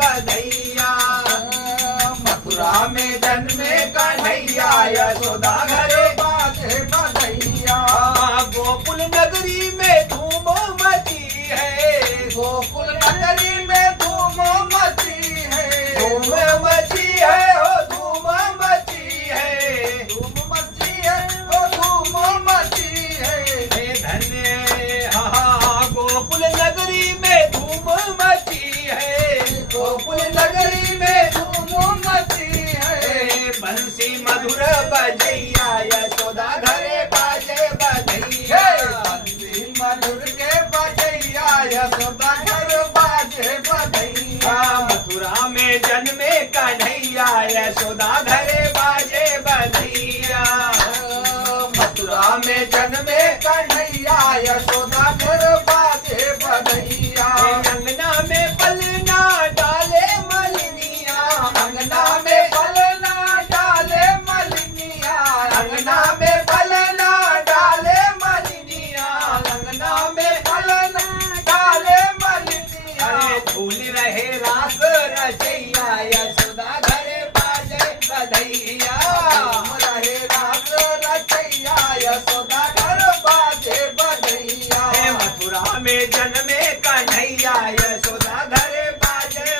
बधैया। मथुरा में जन्मे कन्हैया यशोदा घरे बाजे बधैया। गोकुल नगरी में धूम मची है, गोकुल नगरी में धूम मची है, धूम मची है हो धूम मची है, धूम मची है हो धूम मची है। धन्य गोकुल नगरी में धूम मची है, गोकुल नगरी में धूम मची है। बंसी मधुर बजैया यशोदा घरे बाजे बधैया। बंसी मधुर के बजैया यशोदा घर बाजे बधैया। मथुरा में जन्मे कन्हैया यशोदा घरे बाजे बधैया। मथुरा में जन्मे कन्हैया यशोदा घर बाजे बधैया। अंगना में पलना डाले मलिनिया, अंगना में पलना डाले मलिनिया, अंगना में पलना डाले मलिनिया, अंगना में पलना डाले मलिनिया। झूल रहे रास रचैया यशोदा घरे बाजे बधैया। रहे रास रचैया यशोदा